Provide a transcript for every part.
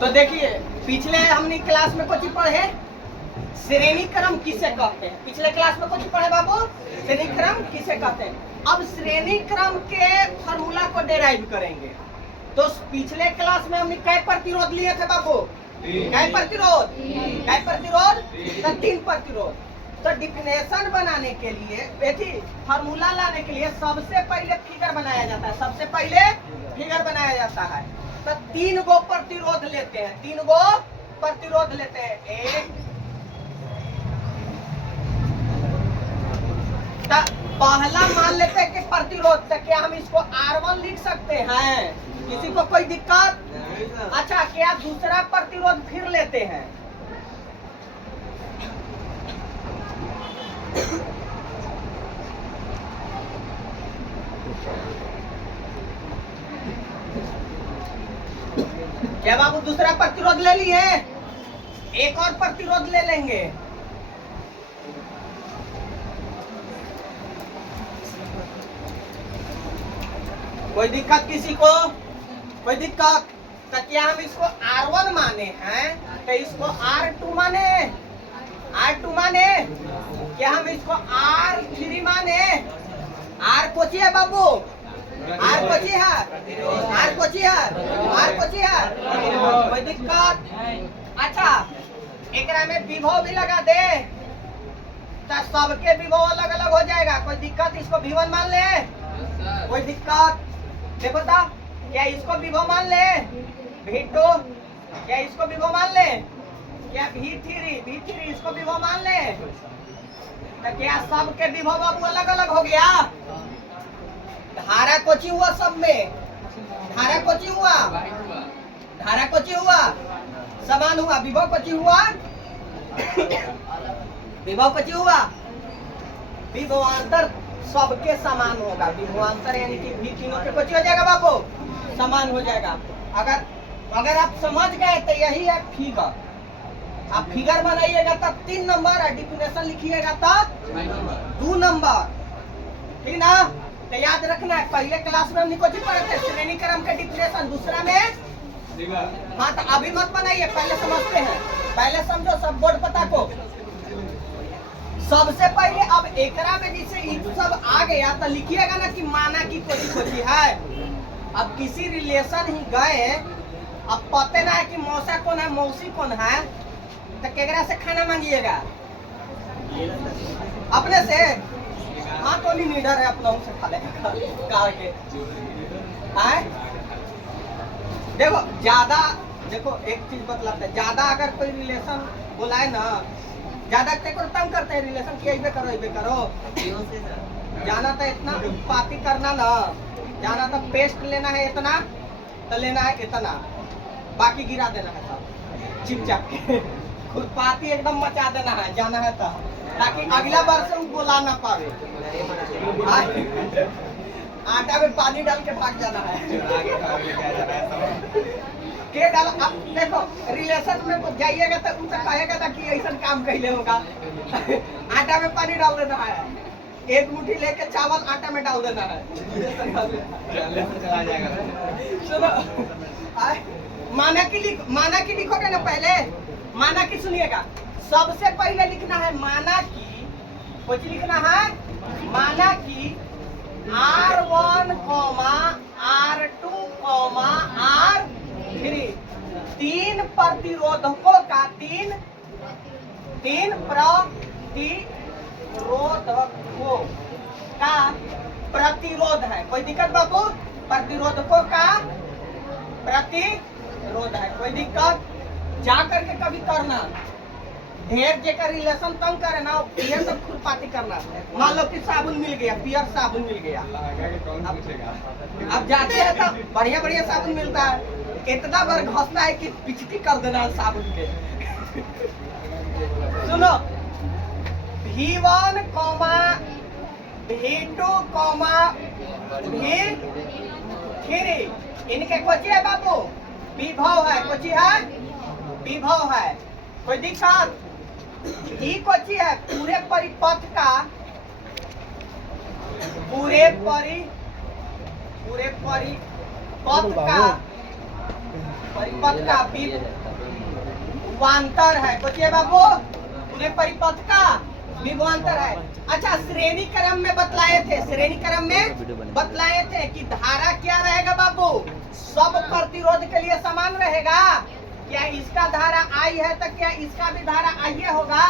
तो देखिए पिछले हमने क्लास में कुछ पढ़े श्रेणी क्रम किसे कहते हैं। पिछले क्लास में कुछ पढ़े बाबू, श्रेणी क्रम किसे कहते हैं। अब श्रेणी क्रम के फॉर्मूला को डेराइव करेंगे। तो पिछले क्लास में हमने कै प्रतिरोध लिए थे बाबू? कै प्रतिरोध? कै प्रतिरोध? तो 3 प्रतिरोध। तो डिफिनेशन बनाने के लिए देखिए फार्मूला लाने के लिए सबसे पहले फिगर बनाया जाता है। सबसे पहले फिगर बनाया जाता है। तो 3 गो प्रतिरोध लेते हैं। 3 गो प्रतिरोध लेते हैं। एक पहला मान लेते हैं कि प्रतिरोध, तो क्या हम इसको R1 लिख सकते हैं? किसी को कोई दिक्कत? अच्छा, क्या दूसरा प्रतिरोध फिर लेते हैं? क्या बाबू दूसरा प्रतिरोध ले लिए? एक और प्रतिरोध ले लेंगे। कोई दिक्कत किसी को? कोई दिक्कत? तो क्या हम इसको R1 माने हैं? तो इसको R2 माने? R2 माने? क्या हम इसको R3 माने? R कोची है बाबू? R कोची है? R कोची है? R कोची है? कोई दिक्कत? अच्छा, एकरा में विभव भी लगा दे तो सबके विभव अलग अलग हो जाएगा। कोई दिक्कत? इसको V1 मान ले? कोई दिक्कत? देखो तो क्या इसको विभव मान ले? V2? क्या इसको विभव मान ले? क्या V3 इसको विभव मान ले? तो क्या सबके विभव बाबू अलग अलग हो गया? धारा कोची हुआ सब में? धारा कोची हुआ? धारा कोची हुआ? समान हुआ। विभव कोची हुआ? विभव कोची हुआ? विभवांतर सबके समान होगा। विभवांतर यानी कि भी तीनों के कोची हो जाएगा बाबू? समान हो जाएगा। अगर आप समझ गए तो यही है फिगर। आप फिगर बनाइएगा तब 3 नंबर है, डिफिनेशन लिखिएगा तब 2 नंबर। ठीक ना? तो याद रखना है पहले क्लास में हमने कुछ पढ़े थे श्रेणी क्रम के डिफिनेशन, दूसरा में हाँ। तो अभी मत बनाइए, पहले समझते हैं। पहले समझो सब बोर्ड पता को। सबसे पहले अब एकरा में जैसे ये सब आ गया तो लिखिएगा ना कि माना की कोची है। अब किसी रिलेशन ही गए, अब पते ना है कि मौसा कौन है मौसी कौन है, तो केकरा से खाना मांगिएगा? अपने से? हाँ तो नहीं नीडर है, अपना से खा लेगा के। देखो ज्यादा, देखो एक चीज बतलाते हैं, ज्यादा अगर कोई रिलेशन बुलाए ना, ज्यादा तंग करते हैं रिलेशन की, ऐबे करो जाना तो इतना पार्टी करना ना, जाना तो पेस्ट लेना है इतना तो लेना है इतना, बाकी गिरा देना है सब चिपचाप के। खुद पार्टी एकदम मचा देना है, जाना है तो, ताकि अगला बार से वो बुला ना पावे। आटा में पानी डाल के भाग जाना है। के डाल? अब देखो रिलेशन में जाइएगा तो उनसे कहेगा ना कि ऐसा काम कैले होगा। आटा में पानी डाल देना है, एक मुट्ठी लेके चावल आटा में डाल देना है। सुनो, माना की लिखोगे ना पहले, माना की सुनिएगा। सबसे पहले लिखना है माना की, कुछ लिखना है माना की R1, R2, R3 तीन प्रतिरोधकों का तीन प्रतिरोधकों का प्रतिरोध है। कोई दिक्कत बाबू? प्रतिरोधकों का प्रतिरोध है। कोई दिक्कत? जा करके कभी करना, ढेर जेकर रिलेशन तंग करे ना, पियर सब खुरपाती करना। मान लो कि साबुन मिल गया, पियर साबुन मिल गया, अब जाते हैं तो बढ़िया साबुन मिलता है, इतना बार घसना है कि पिचटी कर देना है साबुन के। सुनो, V1, V2, V3 इनके कोची है बाबू? विभव है। कोची है? विभव है। कोई दिक्कत? ई कोची है? पूरे परिपथ का, पूरे परिपथ का परिपथ का विभवांतर है। पूछिए बाबू, पूरे परिपथ का विभवांतर है। अच्छा, श्रेणी क्रम में बतलाए थे, श्रेणी क्रम में बतलाए थे कि धारा क्या रहेगा बाबू, सब प्रतिरोध के लिए समान रहेगा। क्या इसका धारा आई है तो क्या इसका भी धारा आई होगा?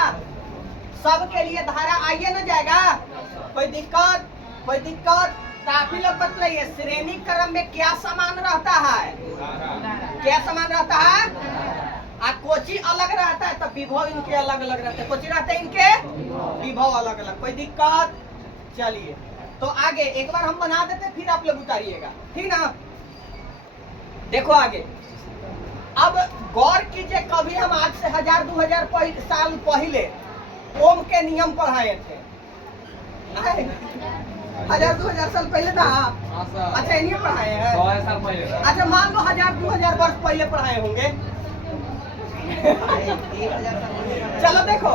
सब के लिए धारा आइए न जाएगा। कोई दिक्कत? कोई दिक्कत? काफी लोग बतलाइए, श्रेणी क्रम में क्या समान रहता है? क्या समान रहता है? कोची अलग रहता है तो विभव इनके अलग अलग रहते हैं। कोची रहते हैं इनके विभव अलग अलग। कोई दिक्कत? चलिए तो आगे एक बार हम बना देते, फिर आप लोग उतारिएगा, ठीक ना? देखो आगे, अब गौर कीजिए, कभी हम आज से 1000-2000 साल पहले ओम के नियम पढ़ाए थे। 1000-2000 साल पहले था। अच्छा, इन्हीं पढ़ाए हैं। अच्छा, मान लो 1000-2000 वर्ष पहले पढ़ाए होंगे। चलो देखो,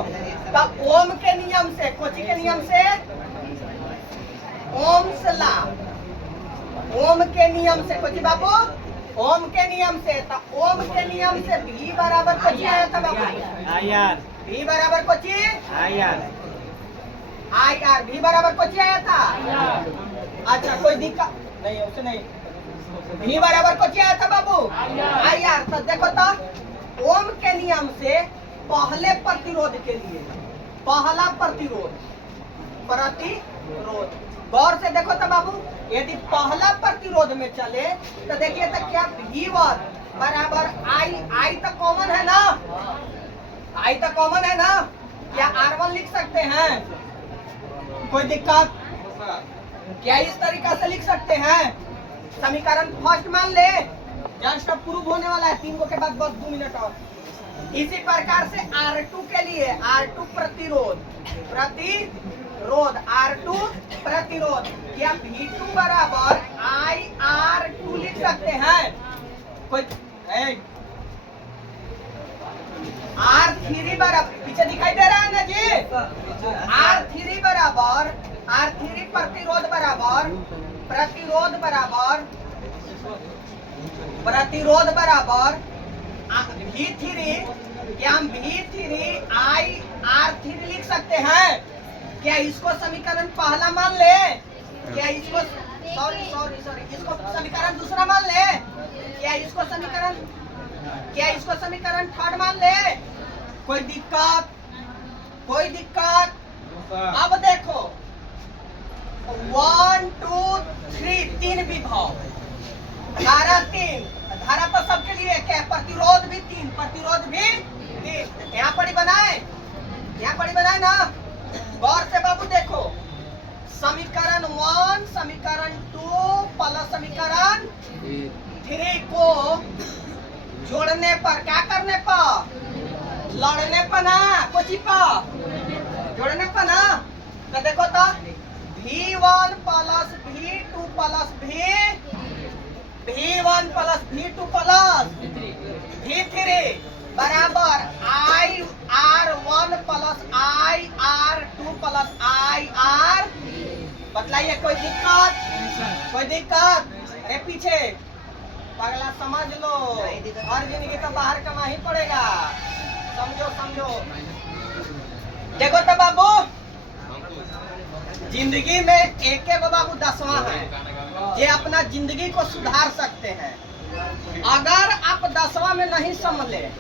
तो ओम के नियम से, कोची के नियम से, ओम्स लॉ, ओम के नियम से, कोची बाबू, ओम के नियम से, तो ओम के नियम से V बराबर कोची आया था बाबू? IR। V बराबर कोची? IR। IR। V बराबर कोची आया था? अच्छा, कोई दिक्कत नहीं, उसे नहीं। V बराबर कोची आया था बाबू? IR। तो देखो तो ओम के नियम से पहले प्रतिरोध के लिए, पहला प्रतिरोध, गौर से देखो तो बाबू, यदि पहला प्रतिरोध में चले तो देखिए तो क्या V1 बराबर I तो कॉमन है ना? I तो कॉमन है ना? क्या R1 लिख सकते हैं? कोई दिक्कत? क्या इस तरीका से लिख सकते हैं? समीकरण फर्स्ट मान ले, जस्ट अब प्रूव होने वाला है, 3 के बाद बस 2 मिनट और। इसी प्रकार से R2 के लिए, R2 प्रतिरोध, R2 प्रतिरोध, क्या V2 बराबर IR2 लिख सकते हैं? कोई R3 बराबर, पीछे दिखाई दे रहा है ना जी? R3 बराबर, R3 प्रतिरोध बराबर V3, क्या हम V3 IR3 लिख सकते हैं? क्या इसको समीकरण पहला मान ले? क्या इसको इसको समीकरण दूसरा मान ले? क्या इसको समीकरण थर्ड मान ले? कोई दिक्कत? कोई दिक्कत? अब देखो 1 2 3 3 विभव, धारा 3, धारा तो सबके लिए क्या? प्रतिरोध भी 3, प्रतिरोध भी 3। यहाँ पढ़ी बनाए ना? गौर से बाबू देखो, समीकरण 1, समीकरण 2 प्लस समीकरण 3 को जोड़ने पर, क्या करने पर? लड़ने पर ना, कोची पर? जोड़ने पर ना। तो देखो तो V1 plus V2 plus V1 plus V2 plus V3 बराबर IR1 plus IR2 plus IR। बतलाइए, कोई दिक्कत? कोई दिक्कत? अरे पीछे पगला समझ लो, हर जिंदगी का बाहर कमा ही पड़ेगा, समझो। देखो तो बाबू, जिंदगी में एक बाबू 10वां है, ये अपना जिंदगी को सुधार सकते हैं। अगर आप 10वां में नहीं समझे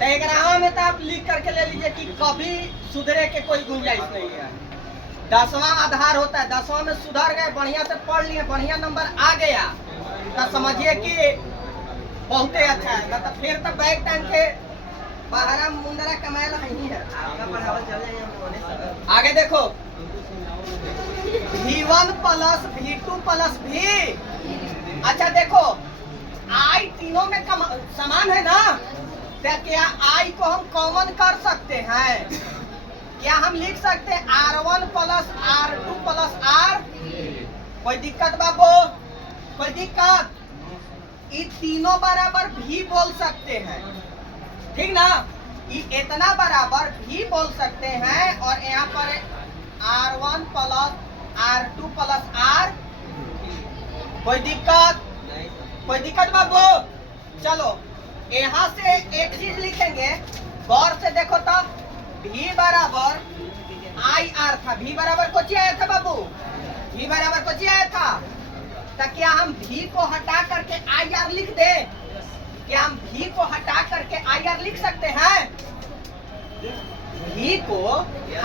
तो 11वां में तो आप लिख करके ले लीजिए कि कभी सुधरे के कोई गुंजाइश नहीं है। 10वां आधार होता है, 10वां में सुधर गए, बढ़िया से पढ़ लिए, बढ़िया नंबर आ गया तो समझिए कि बहुत ही अच्छा है। मतलब फिर तो बैग टाइम के बाहर मुंडरा कमाएला नहीं है। आगे देखो, V1 plus V2 plus V। अच्छा देखो, I तीनों में समान है ना? क्या I को हम कॉमन कर सकते हैं? क्या हम लिख सकते हैं R1 plus R2 plus R? कोई दिक्कत बाबू? कोई दिक्कत? ये तीनों बराबर भी बोल सकते हैं, ठीक ना? ये इतना बराबर भी बोल सकते हैं, और यहाँ पर R1 plus R2 plus R। कोई दिक्कत? कोई दिक्कत बाबू? चलो यहाँ से एक चीज लिखेंगे, गौर से देखो तो, V बराबर आई आर था। V बराबर कुछ आया था बाबू, V बराबर कुछ आया था। तो क्या हम V को हटा करके आई आर लिख दे? क्या हम V को हटा करके आई आर लिख सकते हैं? V को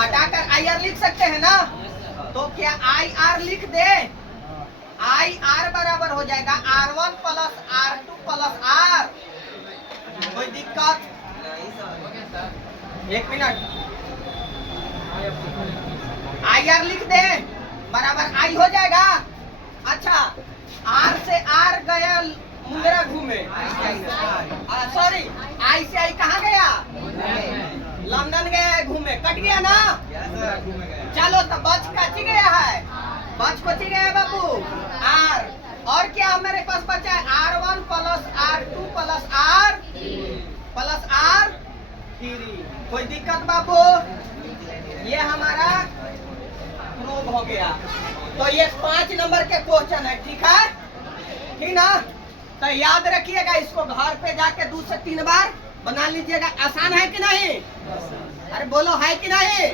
हटाकर आई आर लिख सकते हैं ना? तो क्या आई आर लिख दे? आई आर बराबर हो जाएगा R1 plus R2 plus R। कोई दिक्कत? एक मिनट, आई आर लिख दे बराबर आई हो जाएगा। अच्छा, आर से आर गया मुंगेरा घूमे, सॉरी आई से आई कहाँ गया? लंदन गया घूमे, कट गया ना? चलो तो बच कच गया है, बच कच गया है बाबू आर। और क्या मेरे पास बचा है? R1 plus R2 plus R3। कोई दिक्कत बाबू? ये हमारा प्रूव हो गया। तो ये 5 नंबर के क्वेश्चन है, ठीक है? ठीक ना? तो याद रखिएगा, इसको घर पे जाके 2 से 3 बार बना लीजिएगा। आसान है कि नहीं? अरे बोलो, है कि नहीं?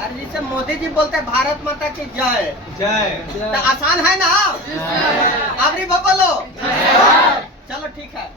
अरे जिसे मोदी जी बोलते हैं भारत माता की जय जय, तो आसान है ना? अब बोलो, चलो ठीक है।